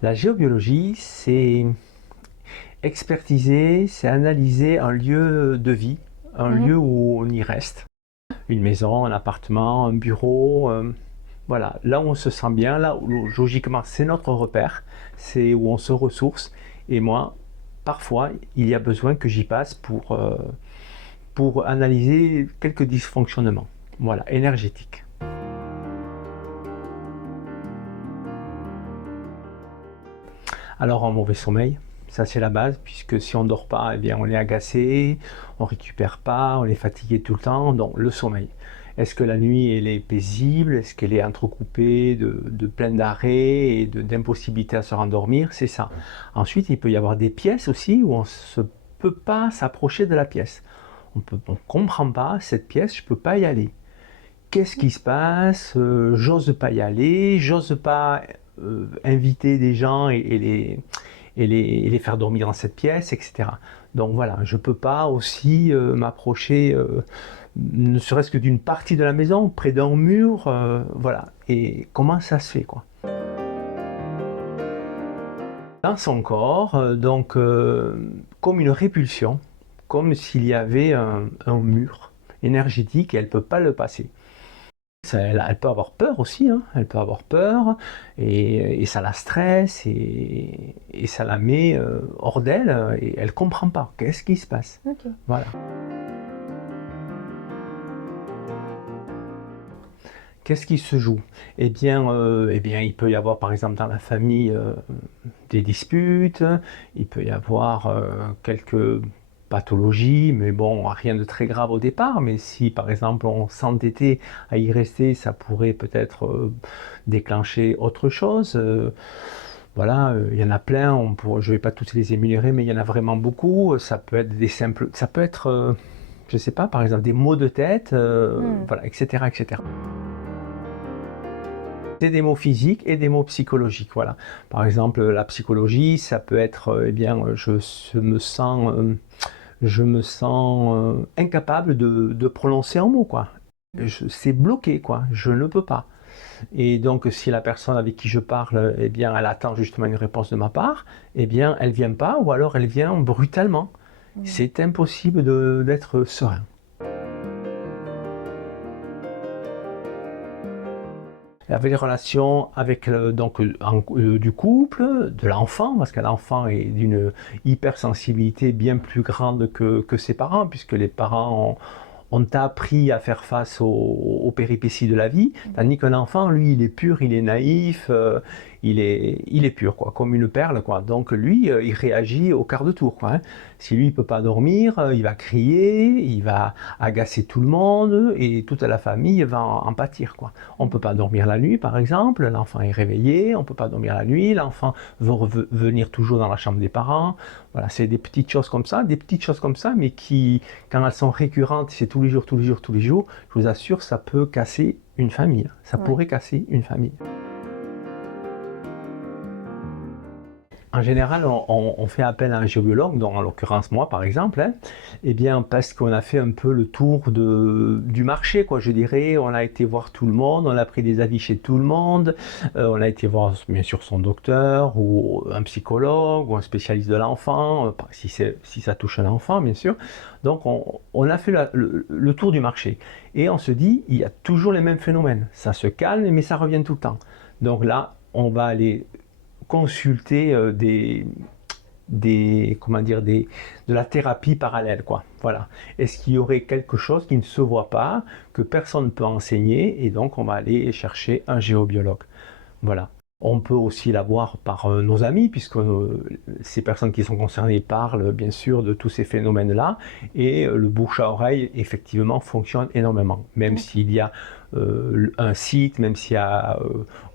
La géobiologie, c'est expertiser, c'est analyser un lieu de vie, un Mhm. lieu où on y reste. Une maison, un appartement, un bureau, voilà, là où on se sent bien, là où logiquement c'est notre repère, c'est où on se ressource. Et moi, parfois, il y a besoin que j'y passe pour analyser quelques dysfonctionnements, voilà, énergétiques. Alors un mauvais sommeil, ça c'est la base, puisque si on ne dort pas, eh bien on est agacé, on ne récupère pas, on est fatigué tout le temps, donc le sommeil. Est-ce que la nuit elle est paisible? Est-ce qu'elle est entrecoupée de plein d'arrêts et d'impossibilité à se rendormir? C'est ça. Ensuite, il peut y avoir des pièces aussi où on ne peut pas s'approcher de la pièce. On ne comprend pas cette pièce, je ne peux pas y aller. Qu'est-ce qui se passe? J'ose pas y aller, j'ose pas inviter des gens et les faire dormir dans cette pièce, etc. Donc voilà, je ne peux pas aussi m'approcher, ne serait-ce que d'une partie de la maison, près d'un mur, voilà. Et comment ça se fait, quoi? Dans son corps, donc comme une répulsion, comme s'il y avait un mur énergétique et elle ne peut pas le passer. Elle peut avoir peur aussi, hein. Elle peut avoir peur et ça la stresse et ça la met hors d'elle et elle comprend pas. Qu'est-ce qui se passe? Ok. Voilà. Qu'est-ce qui se joue? Eh bien, il peut y avoir par exemple dans la famille des disputes, il peut y avoir quelques pathologies, mais bon, rien de très grave au départ. Mais si par exemple on s'entêtait à y rester, ça pourrait peut-être déclencher autre chose. Voilà, il y en a plein, je ne vais pas toutes les énumérer, mais il y en a vraiment beaucoup. Ça peut être des simples, ça peut être, je ne sais pas, par exemple des maux de tête, Hmm. voilà, etc., etc. C'est des mots physiques et des mots psychologiques, voilà. Par exemple, la psychologie, ça peut être, je me sens incapable de prononcer un mot, quoi. C'est bloqué, quoi. Je ne peux pas. Et donc, si la personne avec qui je parle, eh bien, elle attend justement une réponse de ma part, eh bien, elle vient pas, ou alors elle vient brutalement. Hmm. C'est impossible d'être serein. Avec les relations avec du couple, de l'enfant, parce que l'enfant est d'une hypersensibilité bien plus grande que ses parents, puisque les parents on t'a appris à faire face aux péripéties de la vie, tandis qu'un enfant, lui, il est pur, il est naïf, il est pur, quoi, comme une perle, quoi. Donc lui, il réagit au quart de tour, quoi, hein. Si lui, il peut pas dormir, il va crier, il va agacer tout le monde, et toute la famille va en pâtir, quoi. On peut pas dormir la nuit, par exemple, l'enfant est réveillé, on peut pas dormir la nuit, l'enfant veut revenir toujours dans la chambre des parents. Voilà, c'est des petites choses comme ça, mais qui, quand elles sont récurrentes, c'est tous les jours, tous les jours, tous les jours, je vous assure, ça peut casser une famille. Ça Ouais. pourrait casser une famille. En général, on fait appel à un géobiologue, donc en l'occurrence moi par exemple, hein, eh bien parce qu'on a fait un peu le tour du marché, quoi, je dirais. On a été voir tout le monde, on a pris des avis chez tout le monde, on a été voir bien sûr son docteur ou un psychologue ou un spécialiste de l'enfant, si ça touche un enfant bien sûr. Donc on a fait le tour du marché et on se dit, il y a toujours les mêmes phénomènes. Ça se calme mais ça revient tout le temps. Donc là, on va aller consulter comment dire, de la thérapie parallèle, quoi. Voilà. Est-ce qu'il y aurait quelque chose qui ne se voit pas, que personne ne peut enseigner, et donc on va aller chercher un géobiologue. Voilà. On peut aussi l'avoir par nos amis, puisque ces personnes qui sont concernées parlent bien sûr de tous ces phénomènes-là, et le bouche à oreille, effectivement, fonctionne énormément. Même Ok. s'il y a un site, même s'il y a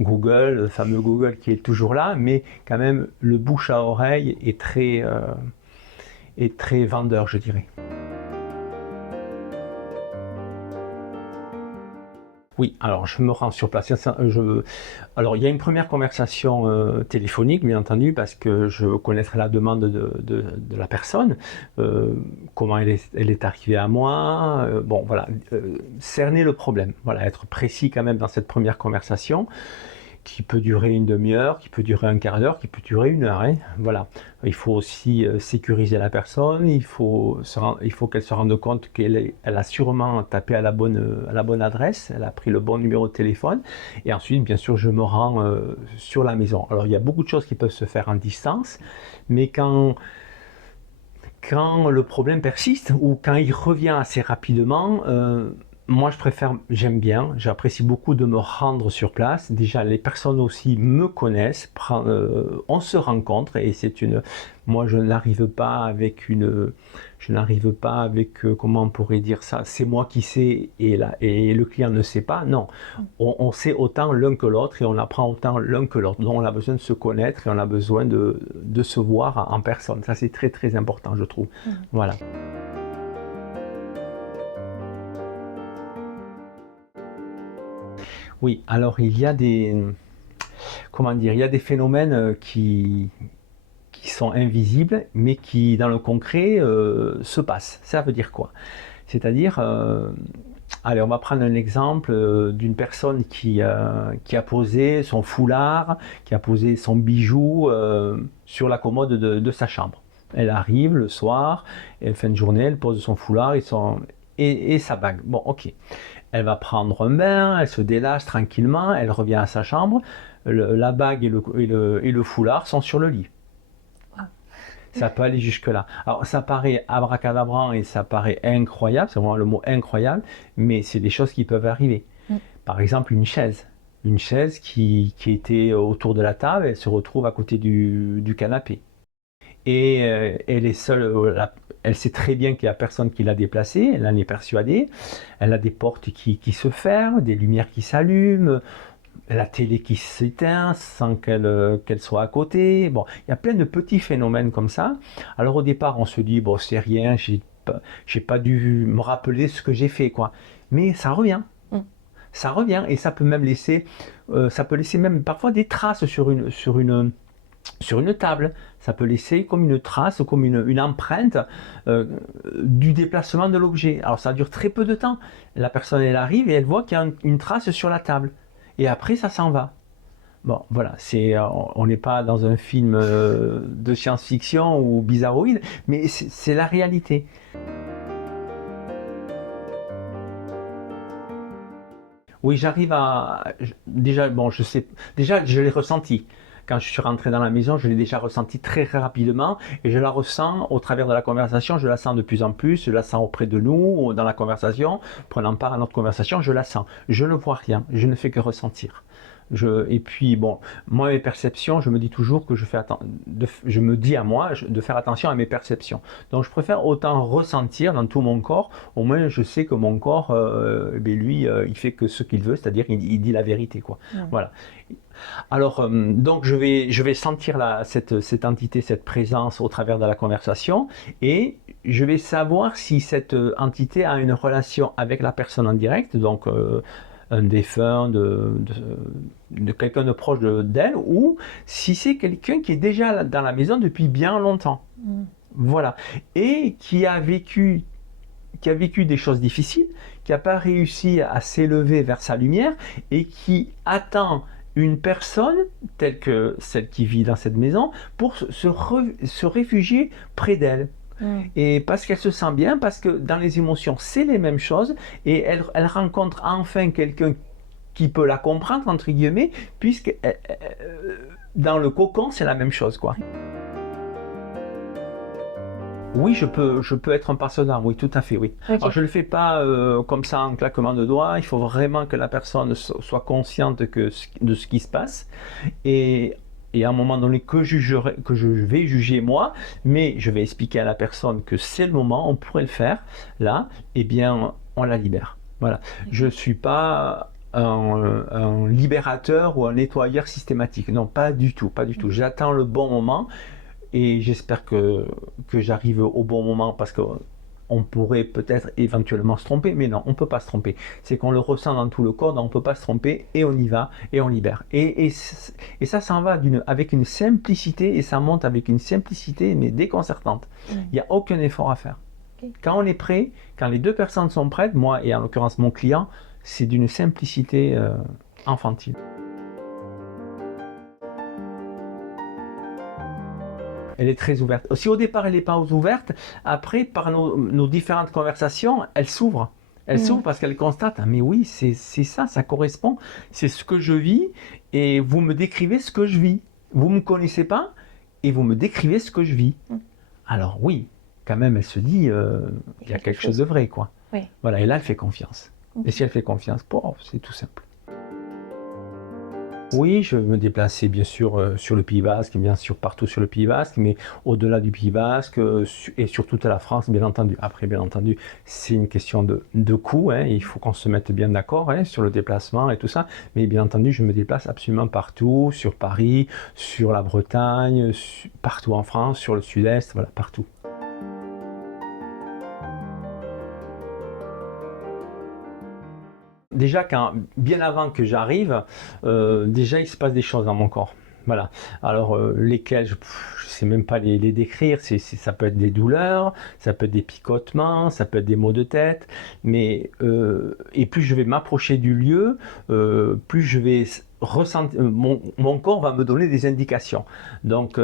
Google, le fameux Google qui est toujours là, mais quand même, le bouche à oreille est très vendeur, je dirais. Oui, alors je me rends sur place. Alors il y a une première conversation téléphonique, bien entendu, parce que je connaîtrai la demande de la personne, euh, comment elle est arrivée à moi, bon voilà, cerner le problème, voilà, être précis quand même dans cette première conversation. qui peut durer une demi-heure, qui peut durer un quart d'heure, qui peut durer une heure. Hein. Voilà. Il faut aussi sécuriser la personne, il faut qu'elle se rende compte qu'elle a sûrement tapé à la bonne adresse, elle a pris le bon numéro de téléphone, et ensuite, bien sûr, je me rends sur la maison. Alors, il y a beaucoup de choses qui peuvent se faire en distance, mais quand le problème persiste ou quand il revient assez rapidement, moi j'aime bien, j'apprécie beaucoup de me rendre sur place. Déjà, les personnes aussi me connaissent, on se rencontre et moi je n'arrive pas avec, comment on pourrait dire ça, c'est moi qui sais et le client ne sait pas. Non, on sait autant l'un que l'autre et on apprend autant l'un que l'autre. Donc on a besoin de se connaître et on a besoin de se voir en personne. Ça c'est très très important, je trouve. Voilà. Oui, alors il y a il y a des phénomènes qui sont invisibles, mais qui dans le concret se passent. Ça veut dire quoi? C'est-à-dire, allez, on va prendre un exemple d'une personne qui a posé son foulard, qui a posé son bijou sur la commode de sa chambre. Elle arrive le soir, et fin de journée, elle pose son foulard et sa bague. Bon, ok. Elle va prendre un bain, elle se délâche tranquillement, elle revient à sa chambre, la bague et le foulard sont sur le lit. Ça peut aller jusque-là. Alors, ça paraît abracadabrant et ça paraît incroyable, c'est vraiment le mot incroyable, mais c'est des choses qui peuvent arriver. Par exemple, une chaise. Une chaise qui était autour de la table, elle se retrouve à côté du canapé. Et elle est seule, elle sait très bien qu'il n'y a personne qui l'a déplacée, elle en est persuadée. Elle a des portes qui se ferment, des lumières qui s'allument, la télé qui s'éteint sans qu'elle soit à côté. Bon, il y a plein de petits phénomènes comme ça. Alors au départ, on se dit, bon, c'est rien, j'ai pas dû me rappeler ce que j'ai fait, quoi. Mais ça revient. Ça revient et ça peut même laisser même parfois des traces sur une table. Ça peut laisser comme une trace, comme une empreinte du déplacement de l'objet. Alors ça dure très peu de temps. La personne, elle arrive et elle voit qu'il y a une trace sur la table. Et après, ça s'en va. Bon, voilà, on n'est pas dans un film de science-fiction ou bizarroïde, mais c'est la réalité. Oui, déjà, bon, déjà, je l'ai ressenti. Quand je suis rentré dans la maison, je l'ai déjà ressenti très rapidement et je la ressens au travers de la conversation, je la sens de plus en plus, je la sens auprès de nous, dans la conversation, prenant part à notre conversation, je la sens. Je ne vois rien, je ne fais que ressentir. Et puis, bon, moi, mes perceptions, je me dis toujours que je me dis à moi de faire attention à mes perceptions. Donc, je préfère autant ressentir dans tout mon corps, au moins je sais que mon corps, lui, il fait que ce qu'il veut, c'est-à-dire il dit la vérité, quoi. Voilà. Alors, donc je vais sentir cette entité, cette présence au travers de la conversation et je vais savoir si cette entité a une relation avec la personne en direct, donc un défunt, de quelqu'un de proche d'elle, ou si c'est quelqu'un qui est déjà dans la maison depuis bien longtemps. Voilà. Et qui a vécu des choses difficiles, qui n'a pas réussi à s'élever vers sa lumière et qui attend une personne telle que celle qui vit dans cette maison pour se réfugier près d'elle. Et parce qu'elle se sent bien, parce que dans les émotions, c'est les mêmes choses, et elle rencontre enfin quelqu'un qui peut la comprendre, entre guillemets, puisque dans le cocon, c'est la même chose, quoi. Oui, je peux être un partenaire, oui, tout à fait, oui. Okay. Alors, je ne le fais pas comme ça en claquement de doigts, il faut vraiment que la personne soit consciente de ce qui se passe. Et à un moment donné que je vais juger moi, mais je vais expliquer à la personne que c'est le moment, on pourrait le faire, là, eh bien, on la libère. Voilà. Je ne suis pas un libérateur ou un nettoyeur systématique. Non, pas du tout, pas du tout. J'attends le bon moment et j'espère que j'arrive au bon moment parce que on pourrait peut-être éventuellement se tromper, mais non, on ne peut pas se tromper. C'est qu'on le ressent dans tout le corps, donc on ne peut pas se tromper, et on y va, et on libère. Et ça s'en va avec une simplicité, et ça monte avec une simplicité, mais déconcertante. Il n'y a aucun effort à faire. Okay. Quand on est prêt, quand les deux personnes sont prêtes, moi et en l'occurrence mon client, c'est d'une simplicité enfantine. elle est très ouverte. Si au départ elle n'est pas ouverte, après par nos différentes conversations, elle s'ouvre. Elle s'ouvre parce qu'elle constate, ah mais oui, c'est ça, ça correspond, c'est ce que je vis et vous me décrivez ce que je vis. Vous ne me connaissez pas et vous me décrivez ce que je vis. Alors oui, quand même, elle se dit, il y a quelque chose de vrai, quoi. Oui. Voilà, et là, elle fait confiance. Et si elle fait confiance, c'est tout simple. Oui, je me déplaçais bien sûr sur le Pays Basque, bien sûr partout sur le Pays Basque, mais au-delà du Pays Basque et sur toute la France, bien entendu. Après, bien entendu, c'est une question de coût, hein, il faut qu'on se mette bien d'accord sur le déplacement et tout ça, mais bien entendu, je me déplace absolument partout, sur Paris, sur la Bretagne, partout en France, sur le Sud-Est, voilà, partout. Déjà, bien avant que j'arrive, déjà il se passe des choses dans mon corps. Voilà. Alors lesquelles, je ne sais même pas les décrire. Ça peut être des douleurs, ça peut être des picotements, ça peut être des maux de tête. Mais et plus je vais m'approcher du lieu, plus je vais ressentir. Mon corps va me donner des indications. Donc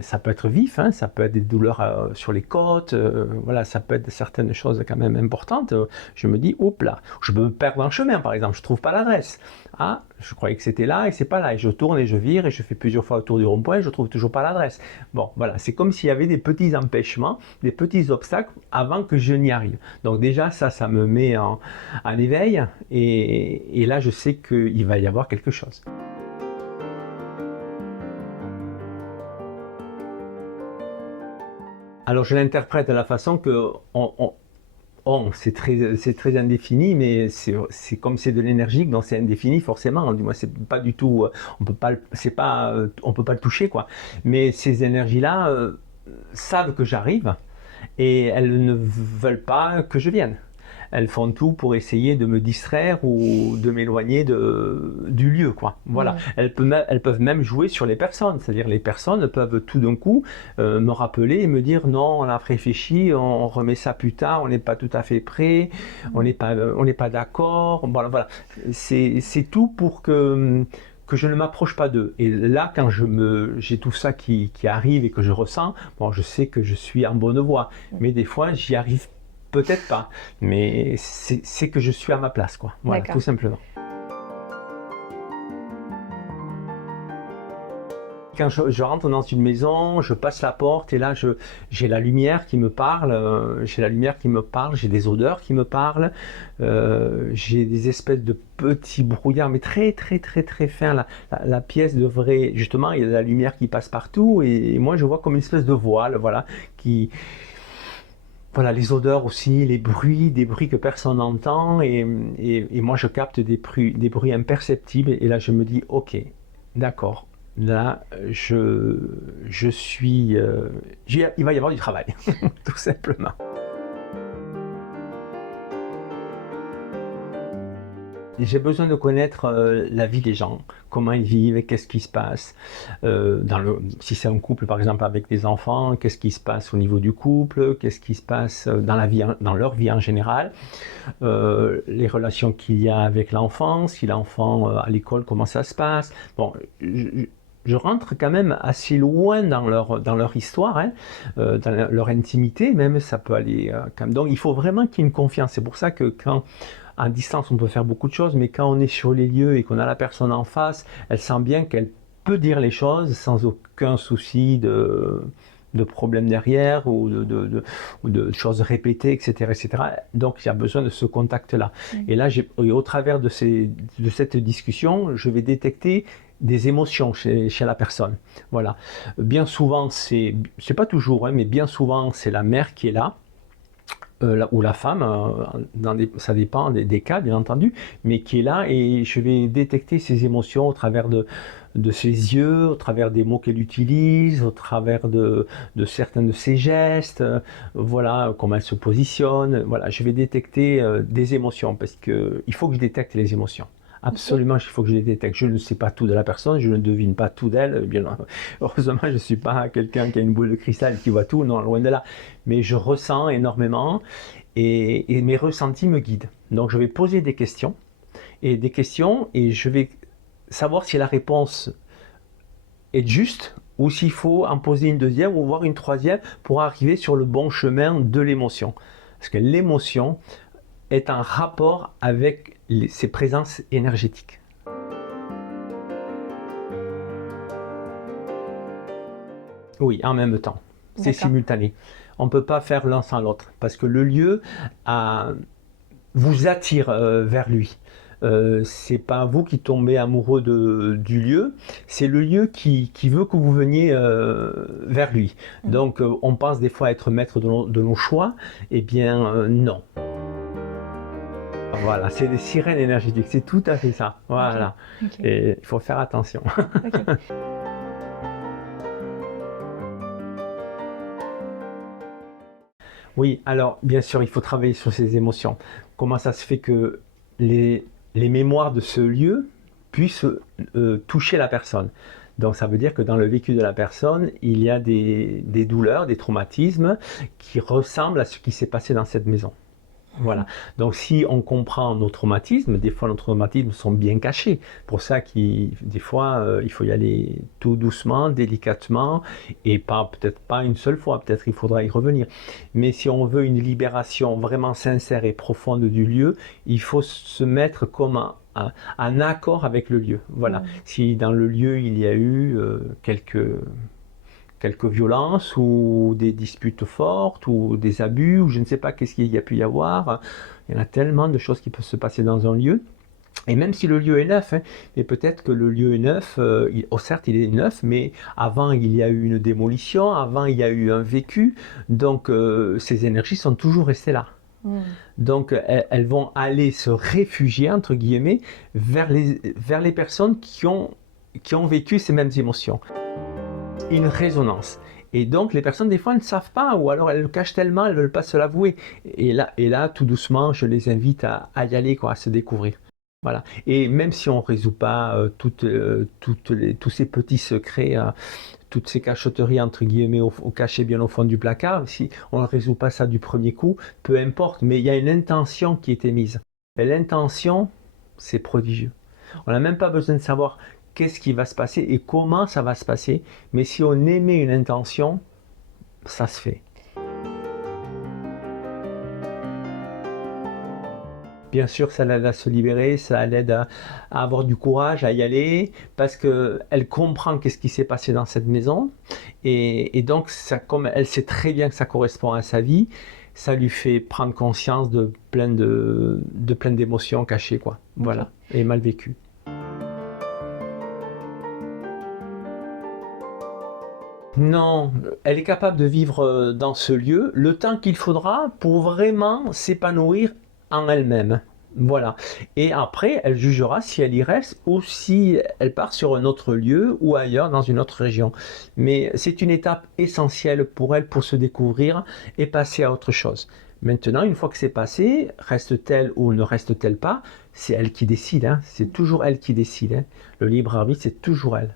ça peut être vif, hein, ça peut être des douleurs sur les côtes. Voilà, ça peut être certaines choses quand même importantes. Je me dis, hop là, je peux me perdre en chemin par exemple. Je trouve pas l'adresse. Ah, je croyais que c'était là et c'est pas là. Et je tourne et je vire et je fais plusieurs fois autour du rond-point et je trouve toujours pas l'adresse. Bon, voilà, c'est comme s'il y avait des petits empêchements, des petits obstacles avant que je n'y arrive. Donc déjà, ça me met en éveil et là, je sais qu'il va y avoir quelque chose. Alors je l'interprète de la façon que c'est très indéfini, mais c'est comme c'est de l'énergie, donc c'est indéfini forcément. Du moins, c'est pas du tout, on peut pas le toucher, quoi. Mais ces énergies-là savent que j'arrive et elles ne veulent pas que je vienne. Elles font tout pour essayer de me distraire ou de m'éloigner du lieu, quoi. Voilà. Elles peuvent même jouer sur les personnes, c'est-à-dire les personnes peuvent tout d'un coup me rappeler et me dire non, on a réfléchi, on remet ça plus tard, on n'est pas tout à fait prêt, on n'est pas d'accord. Voilà. C'est tout pour que je ne m'approche pas d'eux. Et là, quand j'ai tout ça qui arrive et que je ressens, bon, je sais que je suis en bonne voie. Mais des fois, j'y arrive peut-être pas, mais c'est que je suis à ma place, quoi. Voilà, tout simplement. Quand je rentre dans une maison, je passe la porte et là j'ai la lumière qui me parle, j'ai des odeurs qui me parlent, j'ai des espèces de petits brouillards, mais très très très très fins. La pièce devrait, justement, il y a de la lumière qui passe partout et moi je vois comme une espèce de voile, voilà, Voilà, les odeurs aussi, les bruits, des bruits que personne n'entend et moi je capte des bruits imperceptibles et là je me dis ok, d'accord, là je suis, il va y avoir du travail, tout simplement. J'ai besoin de connaître la vie des gens, comment ils vivent, qu'est-ce qui se passe. Si c'est un couple par exemple avec des enfants, qu'est-ce qui se passe au niveau du couple, qu'est-ce qui se passe dans leur vie en général, les relations qu'il y a avec l'enfant, si l'enfant à l'école, comment ça se passe. Bon, je rentre quand même assez loin dans leur histoire, hein, dans leur intimité, même ça peut aller. Donc il faut vraiment qu'il y ait une confiance. C'est pour ça que à distance, on peut faire beaucoup de choses, mais quand on est sur les lieux et qu'on a la personne en face, elle sent bien qu'elle peut dire les choses sans aucun souci de problèmes derrière ou de choses répétées, etc., etc. Donc, il y a besoin de ce contact-là. Et là, au travers de cette discussion, je vais détecter des émotions chez la personne. Voilà. Bien souvent, c'est pas toujours, hein, mais bien souvent, c'est la mère qui est là. Ou la femme, ça dépend des cas bien entendu, mais qui est là et je vais détecter ses émotions au travers de ses yeux, au travers des mots qu'elle utilise, au travers de certains de ses gestes, voilà, comment elle se positionne, voilà, je vais détecter des émotions parce qu'il faut que je détecte les émotions. Absolument, il faut que je les détecte. Je ne sais pas tout de la personne, je ne devine pas tout d'elle. Bien, heureusement, je ne suis pas quelqu'un qui a une boule de cristal qui voit tout, non, loin de là. Mais je ressens énormément et mes ressentis me guident. Donc, je vais poser des questions et je vais savoir si la réponse est juste ou s'il faut en poser une deuxième ou voire une troisième pour arriver sur le bon chemin de l'émotion. Parce que l'émotion est en rapport avec ces présences énergétiques. Oui, en même temps. C'est simultané. On ne peut pas faire l'un sans l'autre parce que le lieu vous attire vers lui. C'est pas vous qui tombez amoureux du lieu, c'est le lieu qui veut que vous veniez vers lui. Donc on pense des fois être maître de nos choix, eh bien non. Voilà, c'est des sirènes énergétiques, c'est tout à fait ça. Voilà. Okay. Et il faut faire attention. Okay. Oui, alors bien sûr, il faut travailler sur ses émotions. Comment ça se fait que les mémoires de ce lieu puissent toucher la personne? Donc ça veut dire que dans le vécu de la personne, il y a des douleurs, des traumatismes qui ressemblent à ce qui s'est passé dans cette maison. Voilà. Donc si on comprend nos traumatismes, des fois nos traumatismes sont bien cachés. Pour ça des fois il faut y aller tout doucement, délicatement, et peut-être pas une seule fois, peut-être il faudra y revenir. Mais si on veut une libération vraiment sincère et profonde du lieu, il faut se mettre comme en accord avec le lieu. Voilà. Si dans le lieu il y a eu quelques violences ou des disputes fortes ou des abus ou je ne sais pas qu'est-ce qu'il y a pu y avoir. Il y en a tellement de choses qui peuvent se passer dans un lieu. Et même si le lieu est neuf, mais peut-être que le lieu est neuf, certes il est neuf, mais avant il y a eu une démolition, avant il y a eu un vécu, donc ces énergies sont toujours restées là. Donc elles vont aller se réfugier, entre guillemets, vers les personnes qui ont vécu ces mêmes émotions. Une résonance. Et donc les personnes des fois ne savent pas, ou alors elles le cachent tellement, elles ne veulent pas se l'avouer. Et là, tout doucement, je les invite à y aller, à se découvrir. Voilà. Et même si on ne résout pas tous ces petits secrets, toutes ces cachotteries entre guillemets cachées bien au fond du placard, si on ne résout pas ça du premier coup, peu importe, mais il y a une intention qui est émise. Et l'intention, c'est prodigieux. On n'a même pas besoin de savoir qu'est-ce qui va se passer et comment ça va se passer, mais si on émet une intention, ça se fait. Bien sûr, ça l'aide à se libérer, ça l'aide à avoir du courage, à y aller, parce qu'elle comprend qu'est-ce qui s'est passé dans cette maison, et donc, comme elle sait très bien que ça correspond à sa vie, ça lui fait prendre conscience de plein d'émotions cachées, quoi. Voilà, et mal vécues. Non, elle est capable de vivre dans ce lieu le temps qu'il faudra pour vraiment s'épanouir en elle-même. Voilà. Et après, elle jugera si elle y reste ou si elle part sur un autre lieu ou ailleurs dans une autre région. Mais c'est une étape essentielle pour elle pour se découvrir et passer à autre chose. Maintenant, une fois que c'est passé, reste-t-elle ou ne reste-t-elle pas, c'est elle qui décide. C'est toujours elle qui décide. Le libre arbitre, c'est toujours elle.